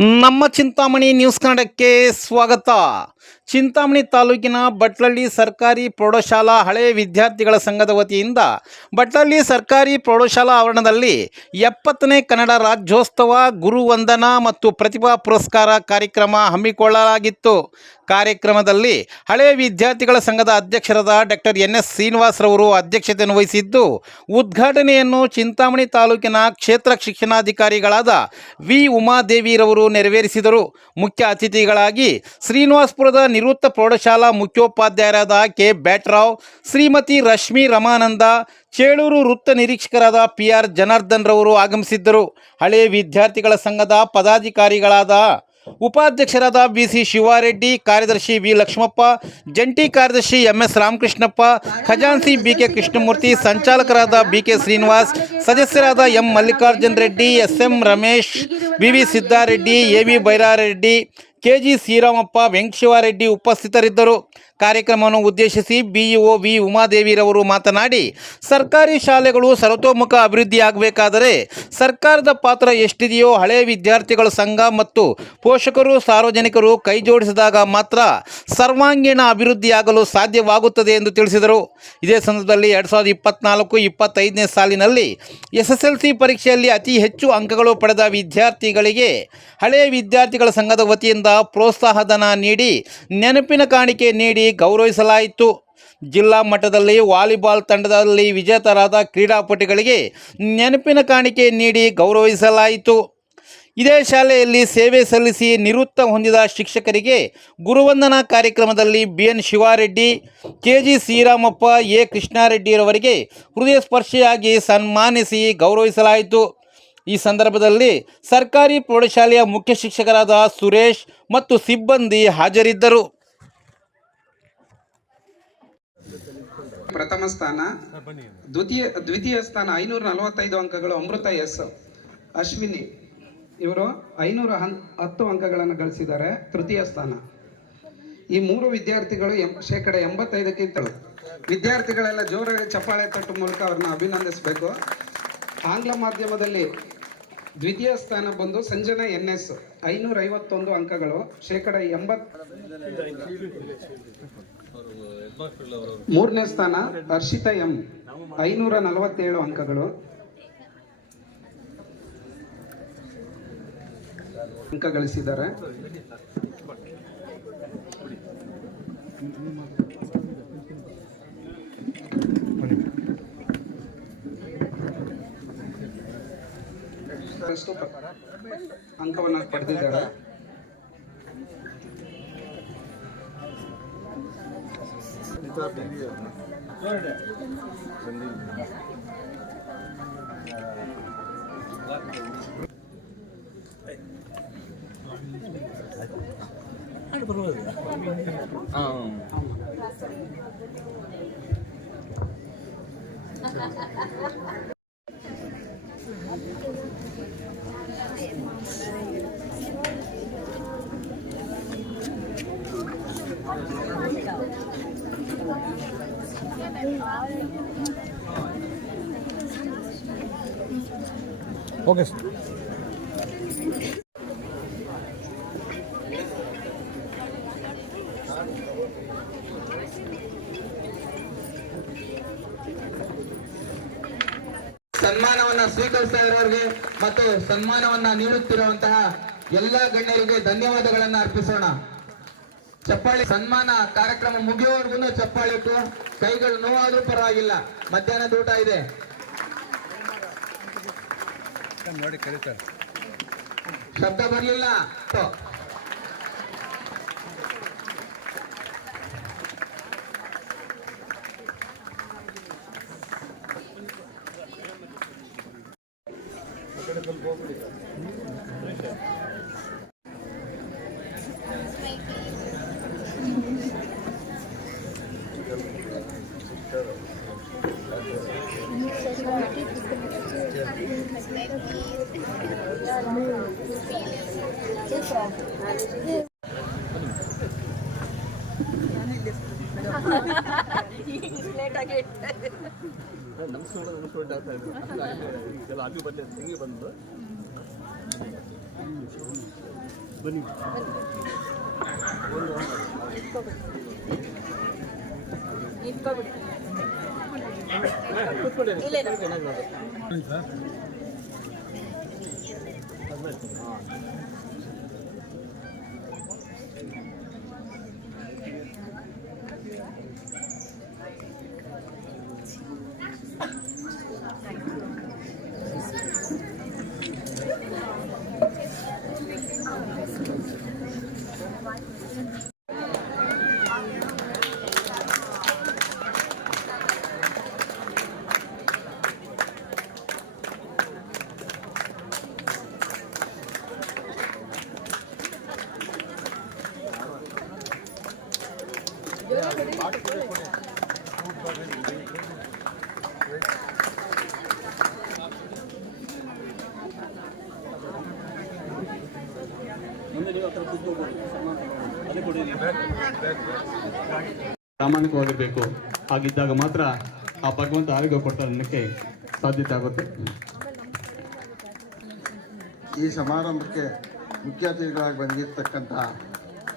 ನಮ್ಮ ಚಿಂತಾಮಣಿ ನ್ಯೂಸ್ ಕನ್ನಡಕ್ಕೆ ಸ್ವಾಗತ. ಚಿಂತಾಮಣಿ ತಾಲೂಕಿನ ಬಟ್ಲಳ್ಳಿ ಸರ್ಕಾರಿ ಪ್ರೌಢಶಾಲಾ ಹಳೆಯ ವಿದ್ಯಾರ್ಥಿಗಳ ಸಂಘದ ವತಿಯಿಂದ ಬಟ್ಲಳ್ಳಿ ಸರ್ಕಾರಿ ಪ್ರೌಢಶಾಲಾ ಆವರಣದಲ್ಲಿ ಎಪ್ಪತ್ತನೇ ಕನ್ನಡ ರಾಜ್ಯೋತ್ಸವ ಗುರುವಂದನಾ ಮತ್ತು ಪ್ರತಿಭಾ ಪುರಸ್ಕಾರ ಕಾರ್ಯಕ್ರಮ ಹಮ್ಮಿಕೊಳ್ಳಲಾಗಿತ್ತು. ಕಾರ್ಯಕ್ರಮದಲ್ಲಿ ಹಳೆಯ ವಿದ್ಯಾರ್ಥಿಗಳ ಸಂಘದ ಅಧ್ಯಕ್ಷರಾದ ಡಾಕ್ಟರ್ ಎನ್ ಎಸ್ ಶ್ರೀನಿವಾಸರವರು ಅಧ್ಯಕ್ಷತೆಯನ್ನು ವಹಿಸಿದ್ದು, ಉದ್ಘಾಟನೆಯನ್ನು ಚಿಂತಾಮಣಿ ತಾಲೂಕಿನ ಕ್ಷೇತ್ರ ಶಿಕ್ಷಣಾಧಿಕಾರಿಗಳಾದ ವಿ. ಉಮಾದೇವಿರವರು ನೆರವೇರಿಸಿದರು. ಮುಖ್ಯ ಅತಿಥಿಗಳಾಗಿ ಶ್ರೀನಿವಾಸಪುರದ ನಿವೃತ್ತ ಪ್ರೌಢಶಾಲಾ ಮುಖ್ಯೋಪಾಧ್ಯಾಯರಾದ ಕೆ. ಬ್ಯಾಟ್ರಾವ್, ಶ್ರೀಮತಿ ರಶ್ಮಿ ರಮಾನಂದ, ಚೇಳೂರು ವೃತ್ತ ನಿರೀಕ್ಷಕರಾದ ಪಿ. ಆರ್. ಜನಾರ್ದನ್ ರವರು ಆಗಮಿಸಿದ್ದರು. ಹಳೆಯ ವಿದ್ಯಾರ್ಥಿಗಳ ಸಂಘದ ಪದಾಧಿಕಾರಿಗಳಾದ ಉಪಾಧ್ಯಕ್ಷರಾದ ಬಿ ಸಿ ಶಿವಾರೆಡ್ಡಿ, ಕಾರ್ಯದರ್ಶಿ ವಿ ಲಕ್ಷ್ಮಪ್ಪ, ಜಂಟಿ ಕಾರ್ಯದರ್ಶಿ ಎಂ ಎಸ್ ರಾಮಕೃಷ್ಣಪ್ಪ ಖಜಾನ್ಸಿ ಬಿ ಕೆ ಕೃಷ್ಣಮೂರ್ತಿ, ಸಂಚಾಲಕರಾದ ಬಿ ಕೆ ಶ್ರೀನಿವಾಸ್, ಸದಸ್ಯರಾದ M Mallikarjun Reddy S M Ramesh B V Siddareddy, A V Byrareddy, K G Sriramappa Venkashivareddy ಉಪಸ್ಥಿತರಿದ್ದರು. ಕಾರ್ಯಕ್ರಮವನ್ನು ಉದ್ದೇಶಿಸಿ ಬಿಇಒ ವಿ ಉಮಾದೇವಿರವರು ಮಾತನಾಡಿ, ಸರ್ಕಾರಿ ಶಾಲೆಗಳು ಸರ್ವತೋಮುಖ ಅಭಿವೃದ್ಧಿಯಾಗಬೇಕಾದರೆ ಸರ್ಕಾರದ ಪಾತ್ರ ಎಷ್ಟಿದೆಯೋ ಹಳೆಯ ವಿದ್ಯಾರ್ಥಿಗಳ ಸಂಘ ಮತ್ತು ಪೋಷಕರು, ಸಾರ್ವಜನಿಕರು ಕೈಜೋಡಿಸಿದಾಗ ಮಾತ್ರ ಸರ್ವಾಂಗೀಣ ಅಭಿವೃದ್ಧಿಯಾಗಲು ಸಾಧ್ಯವಾಗುತ್ತದೆ ಎಂದು ತಿಳಿಸಿದರು. ಇದೇ ಸಂದರ್ಭದಲ್ಲಿ ಎರಡು ಸಾವಿರದ ಇಪ್ಪತ್ನಾಲ್ಕು, ಇಪ್ಪತ್ತೈದನೇ ಸಾಲಿನಲ್ಲಿ ಎಸ್ ಎಸ್ ಎಲ್ ಸಿ ಪರೀಕ್ಷೆಯಲ್ಲಿ ಅತಿ ಹೆಚ್ಚು ಅಂಕಗಳು ಪಡೆದ ವಿದ್ಯಾರ್ಥಿಗಳಿಗೆ ಹಳೆಯ ವಿದ್ಯಾರ್ಥಿಗಳ ಸಂಘದ ವತಿಯಿಂದ ಪ್ರೋತ್ಸಾಹಧನ ನೀಡಿ ನೆನಪಿನ ಕಾಣಿಕೆ ನೀಡಿ ಗೌರವಿಸಲಾಯಿತು. ಜಿಲ್ಲಾ ಮಟ್ಟದಲ್ಲಿ ವಾಲಿಬಾಲ್ ತಂಡದಲ್ಲಿ ವಿಜೇತರಾದ ಕ್ರೀಡಾಪಟುಗಳಿಗೆ ನೆನಪಿನ ಕಾಣಿಕೆ ನೀಡಿ ಗೌರವಿಸಲಾಯಿತು. ಇದೇ ಶಾಲೆಯಲ್ಲಿ ಸೇವೆ ಸಲ್ಲಿಸಿ ನಿವೃತ್ತ ಹೊಂದಿದ ಶಿಕ್ಷಕರಿಗೆ ಗುರುವಂದನಾ ಕಾರ್ಯಕ್ರಮದಲ್ಲಿ B N Shivareddy K G Sriramappa, A ಹೃದಯ ಸ್ಪರ್ಶಿಯಾಗಿ ಸನ್ಮಾನಿಸಿ ಗೌರವಿಸಲಾಯಿತು. ಈ ಸಂದರ್ಭದಲ್ಲಿ ಸರ್ಕಾರಿ ಪ್ರೌಢಶಾಲೆಯ ಮುಖ್ಯ ಶಿಕ್ಷಕರಾದ ಸುರೇಶ್ ಮತ್ತು ಸಿಬ್ಬಂದಿ ಹಾಜರಿದ್ದರು. ಪ್ರಥಮ ಸ್ಥಾನ. ದ್ವಿತೀಯ ದ್ವಿತೀಯ ಸ್ಥಾನ ಐನೂರ ನಲವತ್ತೈದು ಅಂಕಗಳು ಅಮೃತ ಎಸ್ ಅಶ್ವಿನಿ. ಇವರು ಐನೂರ ಹನ್ ಹತ್ತು ಅಂಕಗಳನ್ನು ಗಳಿಸಿದ್ದಾರೆ. ತೃತೀಯ ಸ್ಥಾನ. ಈ ಮೂರು ವಿದ್ಯಾರ್ಥಿಗಳು ಎಂ ಶೇಕಡ ಎಂಬತ್ತೈದಕ್ಕಿಂತ ವಿದ್ಯಾರ್ಥಿಗಳೆಲ್ಲ ಜೋರಾಗಿ ಚಪ್ಪಾಳೆ ತಟ್ಟು ಮೂಲಕ ಅವ್ರನ್ನ ಅಭಿನಂದಿಸಬೇಕು. ಆಂಗ್ಲ ಮಾಧ್ಯಮದಲ್ಲಿ ದ್ವಿತೀಯ ಸ್ಥಾನ ಬಂದು ಸಂಜನಾ ಎನ್ ಎಸ್ ಐನೂರ ಐವತ್ತೊಂದು ಅಂಕಗಳು ಶೇಕಡ ಎಂಬತ್ ಮೂರನೇ ಸ್ಥಾನ ಹರ್ಷಿತ ಎಂ. ಐನೂರ ನಲವತ್ತೇಳು ಅಂಕಗಳು. ಅಂಕ ಗಳಿಸಿದ್ದಾರೆ. ಅಂಕವನ್ನು ಪಡೆದಿದ್ದಾರೆ. Ada perlu ya? Um. Okay sir. ಸನ್ಮಾನವನ್ನ ಸ್ವೀಕರಿಸ್ತಾ ಇರೋರಿಗೆ ಮತ್ತು ಸನ್ಮಾನವನ್ನ ನೀಡುತ್ತಿರುವಂತಹ ಎಲ್ಲ ಗಣ್ಯರಿಗೆ ಧನ್ಯವಾದಗಳನ್ನ ಅರ್ಪಿಸೋಣ. ಚಪ್ಪಾಳಿ ಸನ್ಮಾನ ಕಾರ್ಯಕ್ರಮ ಮುಗಿಯುವವರೆಗೂ ಚಪ್ಪಾಳಿಟ್ಟು ಕೈಗಳು ನೋವಾದ್ರೂ ಪರವಾಗಿಲ್ಲ. ಮಧ್ಯಾಹ್ನದ ಊಟ ಇದೆ. ನೋಡಿ ಕರೀತಾರೆ. ಶಬ್ದ ಬರ್ಲಿಲ್ಲ. ನಮಸ್ಕಾರ ನಮಸ್ಕಾರ ಆಗ್ತಾ ಇದ್ರು ಆಜು ಬಟ್ಟೆ ತೆಗಿ ಬಂದು ಪ್ರಾಮಾಣಿಕವಾಗಿರಬೇಕು ಹಾಗಿದ್ದಾಗ ಮಾತ್ರ ಆ ಭಗವಂತ ಆರೋಗ್ಯ ಕೊಡ್ತಾರೆ ಅನ್ನಕ್ಕೆ ಸಾಧ್ಯತೆ ಆಗುತ್ತೆ. ಈ ಸಮಾರಂಭಕ್ಕೆ ಮುಖ್ಯ ಅತಿಥಿಗಳಾಗಿ ಬಂದಿರತಕ್ಕಂಥ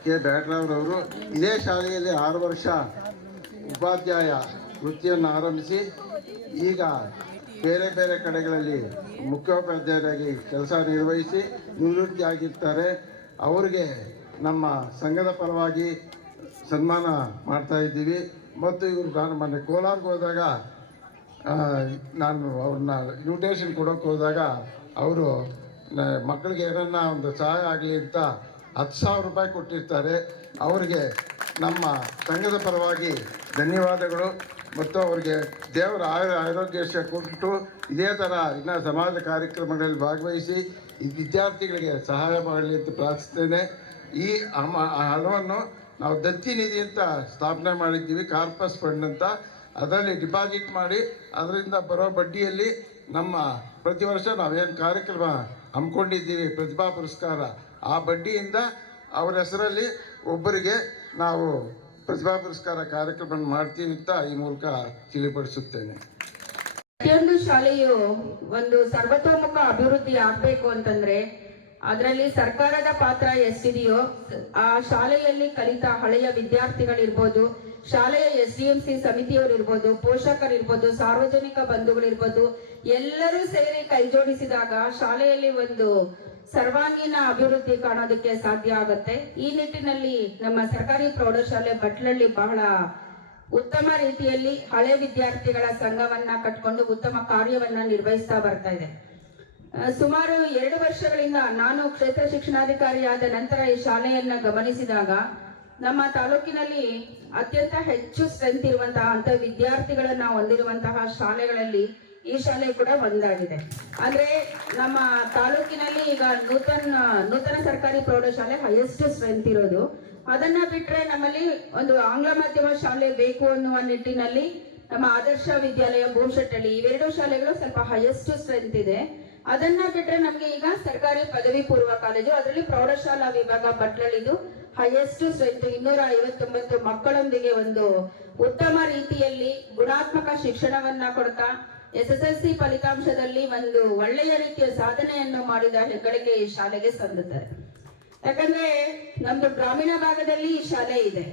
ಕೆ. ಬ್ಯಾಟ್ರಾವ್ರವರು ಇದೇ ಶಾಲೆಯಲ್ಲಿ ಆರು ವರ್ಷ ಉಪಾಧ್ಯಾಯ ವೃತ್ತಿಯನ್ನು ಆರಂಭಿಸಿ ಈಗ ಬೇರೆ ಬೇರೆ ಕಡೆಗಳಲ್ಲಿ ಮುಖ್ಯೋಪಾಧ್ಯಾಯರಾಗಿ ಕೆಲಸ ನಿರ್ವಹಿಸಿ ನಿವೃತ್ತಿಯಾಗಿರ್ತಾರೆ. ಅವರಿಗೆ ನಮ್ಮ ಸಂಘದ ಪರವಾಗಿ ಸನ್ಮಾನ ಮಾಡ್ತಾ ಇದ್ದೀವಿ. ಮತ್ತು ಇವರು ನಾನು ಮೊನ್ನೆ ಕೋಲಾರ್ಗೆ ಹೋದಾಗ ನಾನು ಅವ್ರನ್ನ ಇನ್ವಿಟೇಷನ್ ಕೊಡೋಕೆ ಹೋದಾಗ ಅವರು ಮಕ್ಕಳಿಗೆ ಏನನ್ನ ಒಂದು ಸಹಾಯ ಆಗಲಿ ಅಂತ ಹತ್ತು ಸಾವಿರ ರೂಪಾಯಿ ಕೊಟ್ಟಿರ್ತಾರೆ. ಅವರಿಗೆ ನಮ್ಮ ಸಂಘದ ಪರವಾಗಿ ಧನ್ಯವಾದಗಳು. ಮತ್ತು ಅವರಿಗೆ ದೇವರ ಆಯು ಆರೋಗ್ಯ ಕೊಟ್ಟು ಇದೇ ಥರ ಇನ್ನು ಸಮಾಜ ಕಾರ್ಯಕ್ರಮಗಳಲ್ಲಿ ಭಾಗವಹಿಸಿ ವಿದ್ಯಾರ್ಥಿಗಳಿಗೆ ಸಹಾಯ ಮಾಡಲಿ ಅಂತ ಪ್ರಾರ್ಥಿಸ್ತೇನೆ. ಈ ಹಣವನ್ನು ನಾವು ದತ್ತಿ ನಿಧಿ ಅಂತ ಸ್ಥಾಪನೆ ಮಾಡಿದ್ದೀವಿ, ಕಾರ್ಪಸ್ ಫಂಡ್ ಅಂತ. ಅದರಲ್ಲಿ ಡಿಪಾಸಿಟ್ ಮಾಡಿ, ಅದರಿಂದ ಬರೋ ಬಡ್ಡಿಯಲ್ಲಿ ನಮ್ಮ ಪ್ರತಿ ವರ್ಷ ನಾವೇನು ಕಾರ್ಯಕ್ರಮ ಹಮ್ಮಿಕೊಂಡಿದ್ದೀವಿ, ಪ್ರತಿಭಾ ಪುರಸ್ಕಾರ. ಆ ಬಡ್ಡಿಯಿಂದ ಅವರ ಹೆಸರಲ್ಲಿ ಒಬ್ಬರಿಗೆ ನಾವು ಪ್ರತಿಭಾ ಪುರಸ್ಕಾರ ಕಾರ್ಯಕ್ರಮ ಮಾಡ್ತೀವಿ ಅಂತ ಈ ಮೂಲಕ ತಿಳಿಪಡಿಸುತ್ತೇನೆ. ಪ್ರತಿಯೊಂದು ಶಾಲೆಯು ಒಂದು ಸರ್ವತೋಮುಖ ಅಭಿವೃದ್ಧಿ ಆಗಬೇಕು ಅಂತಂದ್ರೆ ಅದರಲ್ಲಿ ಸರ್ಕಾರದ ಪಾತ್ರ ಎಷ್ಟಿದೆಯೋ, ಆ ಶಾಲೆಯಲ್ಲಿ ಕಲಿತ ಹಳೆಯ ವಿದ್ಯಾರ್ಥಿಗಳಿರ್ಬೋದು, ಶಾಲೆಯ ಎಸ್ ಡಿ ಎಂ ಸಿ ಸಮಿತಿಯವರಿರ್ಬೋದು, ಪೋಷಕರಿರ್ಬೋದು, ಸಾರ್ವಜನಿಕ ಬಂಧುಗಳಿರ್ಬೋದು, ಎಲ್ಲರೂ ಸೇರಿ ಕೈಜೋಡಿಸಿದಾಗ ಶಾಲೆಯಲ್ಲಿ ಒಂದು ಸರ್ವಾಂಗೀಣ ಅಭಿವೃದ್ಧಿ ಕಾಣೋದಕ್ಕೆ ಸಾಧ್ಯ ಆಗುತ್ತೆ. ಈ ನಿಟ್ಟಿನಲ್ಲಿ ನಮ್ಮ ಸರ್ಕಾರಿ ಪ್ರೌಢಶಾಲೆ ಬಟ್ಲಳ್ಳಿ ಬಹಳ ಉತ್ತಮ ರೀತಿಯಲ್ಲಿ ಹಳೆ ವಿದ್ಯಾರ್ಥಿಗಳ ಸಂಘವನ್ನ ಕಟ್ಕೊಂಡು ಉತ್ತಮ ಕಾರ್ಯವನ್ನ ನಿರ್ವಹಿಸ್ತಾ ಬರ್ತಾ ಇದೆ. ಸುಮಾರು ಎರಡು ವರ್ಷಗಳಿಂದ ನಾನು ಕ್ಷೇತ್ರ ಶಿಕ್ಷಣಾಧಿಕಾರಿಯಾದ ನಂತರ ಈ ಶಾಲೆಯನ್ನ ಗಮನಿಸಿದಾಗ ನಮ್ಮ ತಾಲೂಕಿನಲ್ಲಿ ಅತ್ಯಂತ ಹೆಚ್ಚು ಸ್ಟ್ರೆಂತ್ ಇರುವಂತಹ ಅಂತ ವಿದ್ಯಾರ್ಥಿಗಳನ್ನ ಹೊಂದಿರುವಂತಹ ಶಾಲೆಗಳಲ್ಲಿ ಈ ಶಾಲೆ ಕೂಡ ಒಂದಾಗಿದೆ. ಅಂದ್ರೆ ನಮ್ಮ ತಾಲೂಕಿನಲ್ಲಿ ಈಗ ನೂತನ ನೂತನ ಸರ್ಕಾರಿ ಪ್ರೌಢಶಾಲೆ ಹೈಯೆಸ್ಟ್ ಸ್ಟ್ರೆಂತ್ ಇರೋದು. ಅದನ್ನ ಬಿಟ್ರೆ ನಮ್ಮಲ್ಲಿ ಒಂದು ಆಂಗ್ಲ ಮಾಧ್ಯಮ ಶಾಲೆ ಬೇಕು ಅನ್ನುವ ನಿಟ್ಟಿನಲ್ಲಿ ನಮ್ಮ ಆದರ್ಶ ವಿದ್ಯಾಲಯ ಭೂಷಟಳ್ಳಿ ಇವೆರಡು ಶಾಲೆಗಳು ಸ್ವಲ್ಪ ಹೈಯೆಸ್ಟ್ ಸ್ಟ್ರೆಂತ್ ಇದೆ. ಅದನ್ನ ಬಿಟ್ರೆ ನಮ್ಗೆ ಈಗ ಸರ್ಕಾರಿ ಪದವಿ ಪೂರ್ವ ಕಾಲೇಜು, ಅದರಲ್ಲಿ ಪ್ರೌಢಶಾಲಾ ವಿಭಾಗ ಬಟ್ಲಳಿದು ಹೈಯೆಸ್ಟ್ ಸ್ಟ್ರೆಂತ್ ಇನ್ನೂರ ಐವತ್ತೊಂಬತ್ತು ಮಕ್ಕಳೊಂದಿಗೆ ಒಂದು ಉತ್ತಮ ರೀತಿಯಲ್ಲಿ ಗುಣಾತ್ಮಕ ಶಿಕ್ಷಣವನ್ನ ಕೊಡ್ತಾ, ಎಸ್ ಎಸ್ ಎಲ್ ಸಿ ಫಲಿತಾಂಶದಲ್ಲಿ ಒಂದು ಒಳ್ಳೆಯ ರೀತಿಯ ಸಾಧನೆಯನ್ನು ಮಾಡಿದ ಹೆಗ್ಗಳಿಕೆ ಈ ಶಾಲೆಗೆ ಸಂದುತ್ತಾರೆ ಯಾಕಂದ್ರೆ ನಮ್ದು ಗ್ರಾಮೀಣ ಭಾಗದಲ್ಲಿ ಈ ಶಾಲೆ ಇದೆ.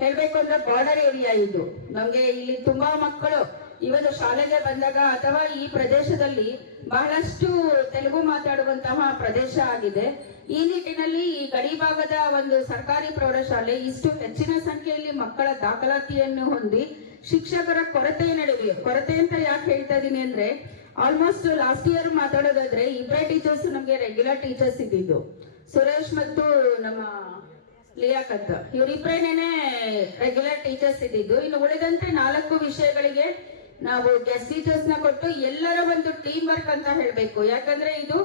ಹೇಳ್ಬೇಕು ಅಂದ್ರೆ ಬಾರ್ಡರ್ ಏರಿಯಾ ಇದು. ನಮ್ಗೆ ಇಲ್ಲಿ ತುಂಬಾ ಮಕ್ಕಳು ಇವತ್ತು ಶಾಲೆಗೆ ಬಂದಾಗ ಅಥವಾ ಈ ಪ್ರದೇಶದಲ್ಲಿ ಬಹಳಷ್ಟು ತೆಲುಗು ಮಾತಾಡುವಂತಹ ಪ್ರದೇಶ ಆಗಿದೆ. ಈ ನಿಟ್ಟಿನಲ್ಲಿ ಈ ಗಡಿ ಭಾಗದ ಒಂದು ಸರ್ಕಾರಿ ಪ್ರೌಢಶಾಲೆ ಇಷ್ಟು ಹೆಚ್ಚಿನ ಸಂಖ್ಯೆಯಲ್ಲಿ ಮಕ್ಕಳ ದಾಖಲಾತಿಯನ್ನು ಹೊಂದಿ ಶಿಕ್ಷಕರ ಕೊರತೆ ನಡುವೆ, ಕೊರತೆ ಅಂತ ಯಾಕೆ ಹೇಳ್ತಾ ಇದೀನಿ ಅಂದ್ರೆ ಆಲ್ಮೋಸ್ಟ್ ಲಾಸ್ಟ್ ಇಯರ್ ಮಾತಾಡೋದಾದ್ರೆ ಇಬ್ಬರೇ ಟೀಚರ್ಸ್ ನಮ್ಗೆ ರೆಗ್ಯುಲರ್ ಟೀಚರ್ಸ್ ಇದ್ದಿದ್ದು. ಸುರೇಶ್ ಮತ್ತು ನಮ್ಮ ಲಿಯಾಕತ್. ಇವರಿಬ್ಬರೇನೆ ರೆಗ್ಯುಲರ್ ಟೀಚರ್ಸ್ ಇದ್ದಿದ್ದು. ಇನ್ನು ಉಳಿದಂತೆ ನಾಲ್ಕು ವಿಷಯಗಳಿಗೆ ನಾವು ಗೆಸ್ಟ್ ಟೀಚರ್ಸ್ನ ಕೊಟ್ಟು ಎಲ್ಲರ ಒಂದು ಟೀಮ್ ವರ್ಕ್ ಅಂತ ಹೇಳಬೇಕು. ಯಾಕಂದ್ರೆ ಇದು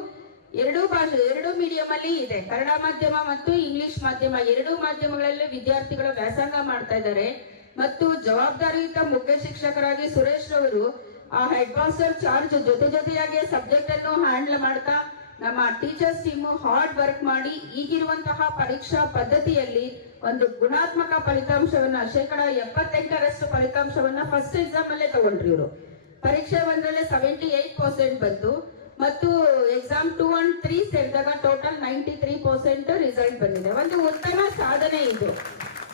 ಎರಡೂ ಭಾಷೆ, ಎರಡೂ ಮೀಡಿಯಂ ಅಲ್ಲಿ ಇದೆ. ಕನ್ನಡ ಮಾಧ್ಯಮ ಮತ್ತು ಇಂಗ್ಲಿಷ್ ಮಾಧ್ಯಮ. ಎರಡೂ ಮಾಧ್ಯಮಗಳಲ್ಲಿ ವಿದ್ಯಾರ್ಥಿಗಳು ವ್ಯಾಸಂಗ ಮಾಡ್ತಾ ಇದ್ದಾರೆ. ಮತ್ತು ಜವಾಬ್ದಾರಿಯುತ ಮುಖ್ಯ ಶಿಕ್ಷಕರಾಗಿ ಸುರೇಶ್ ರವರು ಆ ಹೆಡ್ ಮಾಸ್ಟರ್ ಚಾರ್ಜ್ ಜೊತೆ ಜೊತೆಯಾಗಿ ಸಬ್ಜೆಕ್ಟ್ ಅನ್ನು ಹ್ಯಾಂಡಲ್ ಮಾಡ್ತಾ ನಮ್ಮ ಟೀಚರ್ಸ್ ಟೀಮು ಹಾರ್ಡ್ ವರ್ಕ್ ಮಾಡಿ ಈಗಿರುವಂತಹ ಪರೀಕ್ಷಾ ಪದ್ಧತಿಯಲ್ಲಿ ಒಂದು ಗುಣಾತ್ಮಕ ಫಲಿತಾಂಶವನ್ನ, ಶೇಕಡ ಎಪ್ಪತ್ತೆಂಟರಷ್ಟು ಫಲಿತಾಂಶವನ್ನ ಫಸ್ಟ್ ಎಕ್ಸಾಮ್ ಅಲ್ಲೇ ತಗೊಂಡ್ರಿ ಇವರು. ಪರೀಕ್ಷೆ ಒಂದರಲ್ಲೇ ಸೆವೆಂಟಿ ಏಟ್ ಪರ್ಸೆಂಟ್ ಬಂತು. ಮತ್ತು ಎಕ್ಸಾಮ್ ಟೂ ಅಂಡ್ ತ್ರೀ ಸೇರಿದಾಗ total ninety three percent result ಬಂದಿದೆ. ಒಂದು ಉತ್ತಮ ಸಾಧನೆ ಇದು.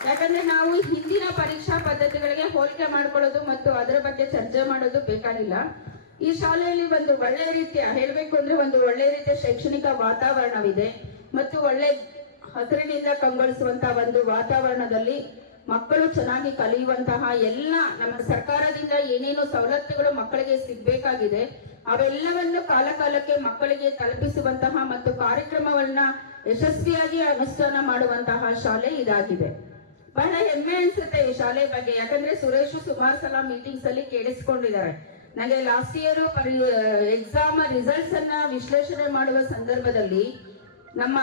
ಯಾಕಂದ್ರೆ ನಾವು ಹಿಂದಿನ ಪರೀಕ್ಷಾ ಪದ್ಧತಿಗಳಿಗೆ ಹೋಲಿಕೆ ಮಾಡ್ಕೊಳ್ಳೋದು ಮತ್ತು ಅದರ ಬಗ್ಗೆ ಚರ್ಚೆ ಮಾಡೋದು ಬೇಕಾಗಿಲ್ಲ. ಈ ಶಾಲೆಯಲ್ಲಿ ಒಂದು ಒಳ್ಳೆ ರೀತಿಯ, ಹೇಳ್ಬೇಕು ಅಂದ್ರೆ ಒಂದು ಒಳ್ಳೆ ರೀತಿಯ ಶೈಕ್ಷಣಿಕ ವಾತಾವರಣವಿದೆ. ಮತ್ತು ಒಳ್ಳೆ ಹಸಿರಿನಿಂದ ಕಂಗೊಳಿಸುವಂತಹ ಒಂದು ವಾತಾವರಣದಲ್ಲಿ ಮಕ್ಕಳು ಚೆನ್ನಾಗಿ ಕಲಿಯುವಂತಹ ಎಲ್ಲ ನಮ್ಮ ಸರ್ಕಾರದಿಂದ ಏನೇನು ಸವಲತ್ತುಗಳು ಮಕ್ಕಳಿಗೆ ಸಿಗ್ಬೇಕಾಗಿದೆ, ಅವೆಲ್ಲವನ್ನು ಕಾಲಕಾಲಕ್ಕೆ ಮಕ್ಕಳಿಗೆ ತಲುಪಿಸುವಂತಹ ಮತ್ತು ಕಾರ್ಯಕ್ರಮವನ್ನ ಯಶಸ್ವಿಯಾಗಿ ಅನುಷ್ಠಾನ ಮಾಡುವಂತಹ ಶಾಲೆ ಇದಾಗಿದೆ. ಬಹಳ ಹೆಮ್ಮೆ ಅನ್ಸುತ್ತೆ ಈ ಶಾಲೆ ಬಗ್ಗೆ. ಯಾಕಂದ್ರೆ ಸುರೇಶ್ ಸುಮಾರು ಸಲ ಮೀಟಿಂಗ್ಸ್ ಅಲ್ಲಿ ಕೇಳಿಸ್ಕೊಂಡಿದ್ದಾರೆ. ನನಗೆ ಲಾಸ್ಟ್ ಇಯರ್ ಎಕ್ಸಾಮ್ ರಿಸಲ್ಟ್ಸ್ ಅನ್ನ ವಿಶ್ಲೇಷಣೆ ಮಾಡುವ ಸಂದರ್ಭದಲ್ಲಿ ನಮ್ಮ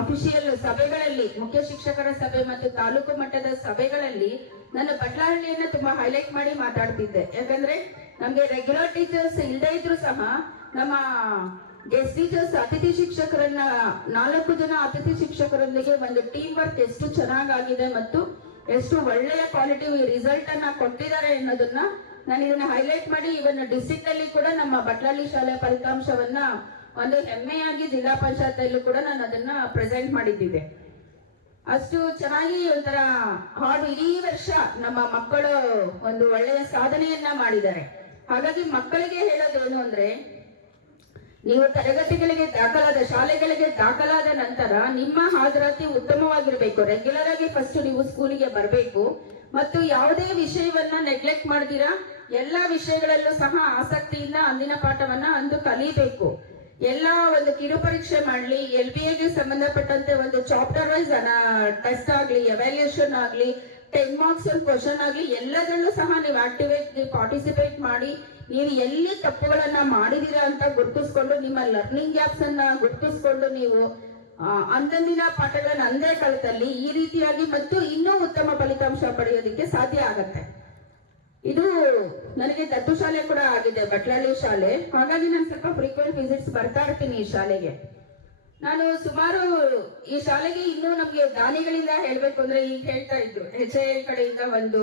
ಅಫಿಷಿಯಲ್ ಸಭೆಗಳಲ್ಲಿ, ಮುಖ್ಯ ಶಿಕ್ಷಕರ ಸಭೆ ಮತ್ತು ತಾಲೂಕು ಮಟ್ಟದ ಸಭೆಗಳಲ್ಲಿ ನನ್ನ ಬಟ್ಲಹಳ್ಳಿಯನ್ನ ತುಂಬಾ ಹೈಲೈಟ್ ಮಾಡಿ ಮಾತಾಡ್ತಿದ್ದೆ. ಯಾಕಂದ್ರೆ ನಮ್ಗೆ ರೆಗ್ಯುಲರ್ ಟೀಚರ್ಸ್ ಇಲ್ಲದೆ ಇದ್ರು ಸಹ ನಮ್ಮ ಗೆಸ್ಟ್ ಟೀಚರ್ಸ್ ಅತಿಥಿ ಶಿಕ್ಷಕರನ್ನ, ನಾಲ್ಕು ಜನ ಅತಿಥಿ ಶಿಕ್ಷಕರೊಂದಿಗೆ ಒಂದು ಟೀಮ್ ವರ್ಕ್ ಎಷ್ಟು ಚೆನ್ನಾಗಾಗಿದೆ ಮತ್ತು ಎಷ್ಟು ಒಳ್ಳೆಯ ಕ್ವಾಲಿಟಿ ರಿಸಲ್ಟ್ ಅನ್ನ ಕೊಟ್ಟಿದ್ದಾರೆ ಅನ್ನೋದನ್ನ ನಾನು ಇದನ್ನ ಹೈಲೈಟ್ ಮಾಡಿ ಇವನ್ ಡಿಸ್ಟಿಕ್ ಅಲ್ಲಿ ಕೂಡ ನಮ್ಮ ಬಟ್ಲಹಳ್ಳಿ ಶಾಲೆ ಫಲಿತಾಂಶವನ್ನ ಒಂದು ಹೆಮ್ಮೆಯಾಗಿ ಜಿಲ್ಲಾ ಪಂಚಾಯತ್ ಅಲ್ಲೂ ಕೂಡ ನಾನು ಅದನ್ನ ಪ್ರೆಸೆಂಟ್ ಮಾಡಿದ್ದಿದೆ. ಅಷ್ಟು ಚೆನ್ನಾಗಿ ಒಂಥರ ಹಾಡು ಇಡೀ ವರ್ಷ ನಮ್ಮ ಮಕ್ಕಳು ಒಂದು ಒಳ್ಳೆಯ ಸಾಧನೆಯನ್ನ ಮಾಡಿದ್ದಾರೆ. ಹಾಗಾಗಿ ಮಕ್ಕಳಿಗೆ ಹೇಳೋದೇನು ಅಂದ್ರೆ, ನೀವು ತರಗತಿಗಳಿಗೆ ದಾಖಲಾದ, ಶಾಲೆಗಳಿಗೆ ದಾಖಲಾದ ನಂತರ ನಿಮ್ಮ ಹಾಜರಾತಿ ಉತ್ತಮವಾಗಿರ್ಬೇಕು. ರೆಗ್ಯುಲರ್ ಆಗಿ ಫಸ್ಟ್ ನೀವು ಸ್ಕೂಲಿಗೆ ಬರಬೇಕು. ಮತ್ತು ಯಾವುದೇ ವಿಷಯವನ್ನ ನೆಗ್ಲೆಕ್ಟ್ ಮಾಡ್ದಿರಾ ಎಲ್ಲಾ ವಿಷಯಗಳಲ್ಲೂ ಸಹ ಆಸಕ್ತಿಯಿಂದ ಅಂದಿನ ಪಾಠವನ್ನ ಅಂದು ಕಲಿಬೇಕು. ಎಲ್ಲ ಒಂದು ಕಿರು ಪರೀಕ್ಷೆ ಮಾಡ್ಲಿ ಎಲ್ ಬಿ ಎಗೆ ಸಂಬಂಧಪಟ್ಟಂತೆ ಒಂದು ಚಾಪ್ಟರ್ ವೈಸ್ ಟೆಸ್ಟ್ ಆಗ್ಲಿ ಎವ್ಯಾಲ್ಯೂಷನ್ ಆಗ್ಲಿ ಟೆನ್ ಮಾರ್ಕ್ಸ್ ಒಂದು ಕ್ವಶನ್ ಆಗ್ಲಿ, ಎಲ್ಲದರಲ್ಲೂ ಸಹ ನೀವು ಆಕ್ಟಿವೇಟ್ ಪಾರ್ಟಿಸಿಪೇಟ್ ಮಾಡಿ, ನೀವು ಎಲ್ಲಿ ತಪ್ಪುಗಳನ್ನ ಮಾಡಿದೀರಾ ಅಂತ ಗುರುತಿಸ್ಕೊಂಡು, ನಿಮ್ಮ ಲರ್ನಿಂಗ್ ಗ್ಯಾಪ್ಸ್ ಅನ್ನ ಗುರುತಿಸ್ಕೊಂಡು ನೀವು ಅಂದಂದಿನ ಪಾಠಗಳನ್ನ ಅಂದೇ ಕಲಿತಲ್ಲಿ ಈ ರೀತಿಯಾಗಿ ಮತ್ತು ಇನ್ನೂ ಉತ್ತಮ ಫಲಿತಾಂಶ ಪಡೆಯೋದಕ್ಕೆ ಸಾಧ್ಯ ಆಗತ್ತೆ. ಇದು ನನಗೆ ದತ್ತು ಶಾಲೆ ಕೂಡ ಆಗಿದೆ ಬಟ್ಲಳ್ಳಿ ಶಾಲೆ. ಹಾಗಾಗಿ ನಾನು ಸ್ವಲ್ಪ ಫ್ರೀಕ್ವೆಂಟ್ ವಿಸಿಟ್ಸ್ ಬರ್ತಾ ಇರ್ತೀನಿ ಈ ಶಾಲೆಗೆ. ನಾನು ಸುಮಾರು ಈ ಶಾಲೆಗೆ ಇನ್ನೂ ನಮ್ಗೆ ದಾನಿಗಳಿಂದ ಹೇಳ್ಬೇಕು ಅಂದ್ರೆ ಈಗ ಹೇಳ್ತಾ ಇದ್ರು. ಹೆಚ್ ಕಡೆಯಿಂದ ಒಂದು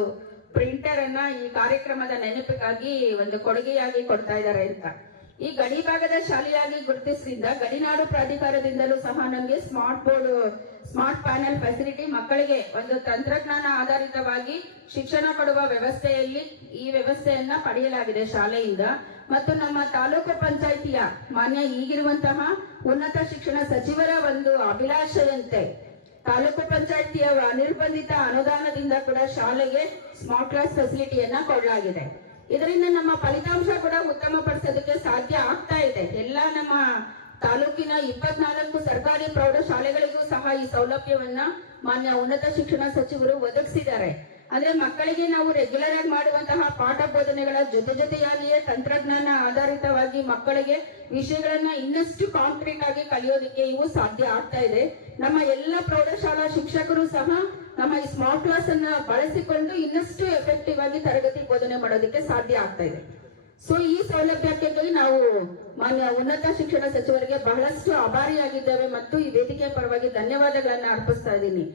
ಪ್ರಿಂಟರ್ ಅನ್ನ ಈ ಕಾರ್ಯಕ್ರಮದ ನೆನಪಿಗಾಗಿ, ಒಂದು ಕೊಡುಗೆಯಾಗಿ ಕೊಡ್ತಾ ಇದ್ದಾರೆ ಅಂತ. ಈ ಗಡಿ ಭಾಗದ ಶಾಲೆಯಾಗಿ ಗುರುತಿಸಿದ ಗಡಿನಾಡು ಪ್ರಾಧಿಕಾರದಿಂದಲೂ ಸಹ ನಮಗೆ smart board, smart panel facility ಮಕ್ಕಳಿಗೆ ಒಂದು ತಂತ್ರಜ್ಞಾನ ಆಧಾರಿತವಾಗಿ ಶಿಕ್ಷಣ ಕೊಡುವ ವ್ಯವಸ್ಥೆಯಲ್ಲಿ ಈ ವ್ಯವಸ್ಥೆಯನ್ನ ಪಡೆಯಲಾಗಿದೆ ಶಾಲೆಯಿಂದ. ಮತ್ತು ನಮ್ಮ ತಾಲೂಕು ಪಂಚಾಯಿತಿಯ ಮಾನ್ಯ ಈಗಿರುವಂತಹ ಉನ್ನತ ಶಿಕ್ಷಣ ಸಚಿವರ ಒಂದು ಅಭಿಲಾಷೆಯಂತೆ ತಾಲೂಕು ಪಂಚಾಯಿತಿಯ ನಿರ್ಬಂಧಿತ ಅನುದಾನದಿಂದ ಕೂಡ ಶಾಲೆಗೆ ಸ್ಮಾರ್ಟ್ ಕ್ಲಾಸ್ ಫೆಸಿಲಿಟಿಯನ್ನ ಕೊಡಲಾಗಿದೆ. ಇದರಿಂದ ನಮ್ಮ ಫಲಿತಾಂಶ ಕೂಡ ಉತ್ತಮ ಪಡಿಸೋದಕ್ಕೆ ಸಾಧ್ಯ ಆಗ್ತಾ ಇದೆ. ಎಲ್ಲ ನಮ್ಮ ತಾಲೂಕಿನ ಇಪ್ಪತ್ನಾಲ್ಕು ಸರ್ಕಾರಿ ಪ್ರೌಢಶಾಲೆಗಳಿಗೂ ಸಹ ಈ ಸೌಲಭ್ಯವನ್ನ ಮಾನ್ಯ ಉನ್ನತ ಶಿಕ್ಷಣ ಸಚಿವರು ಒದಗಿಸಿದ್ದಾರೆ. ಅಂದ್ರೆ ಮಕ್ಕಳಿಗೆ ನಾವು ರೆಗ್ಯುಲರ್ ಆಗಿ ಮಾಡುವಂತಹ ಪಾಠ ಬೋಧನೆಗಳ ಜೊತೆ ಜೊತೆಯಾಗಿಯೇ ತಂತ್ರಜ್ಞಾನ ಆಧಾರಿತವಾಗಿ ಮಕ್ಕಳಿಗೆ ವಿಷಯಗಳನ್ನ ಇನ್ನಷ್ಟು ಕಾಂಕ್ರೀಟ್ ಆಗಿ ಕಲಿಯೋದಕ್ಕೆ ಇವು ಸಾಧ್ಯ ಆಗ್ತಾ ಇದೆ. ನಮ್ಮ ಎಲ್ಲ ಪ್ರೌಢಶಾಲಾ ಶಿಕ್ಷಕರು ಸಹ ನಮ್ಮ ಈ ಸ್ಮಾರ್ಟ್ ಕ್ಲಾಸ್ ಅನ್ನ ಬಳಸಿಕೊಂಡು ಇನ್ನಷ್ಟು ಎಫೆಕ್ಟಿವ್ ಆಗಿ ತರಗತಿ ಬೋಧನೆ ಮಾಡೋದಕ್ಕೆ ಸಾಧ್ಯ ಆಗ್ತಾ ಇದೆ. ಸೊ ಈ ಸೌಲಭ್ಯಕ್ಕೆ ನಾವು ಮಾನ್ಯ ಉನ್ನತ ಶಿಕ್ಷಣ ಸಚಿವರಿಗೆ ಬಹಳಷ್ಟು ಆಭಾರಿಯಾಗಿದ್ದೇವೆ ಮತ್ತು ಈ ವೇದಿಕೆಯ ಪರವಾಗಿ ಧನ್ಯವಾದಗಳನ್ನ ಅರ್ಪಿಸ್ತಾ ಇದ್ದೀನಿ.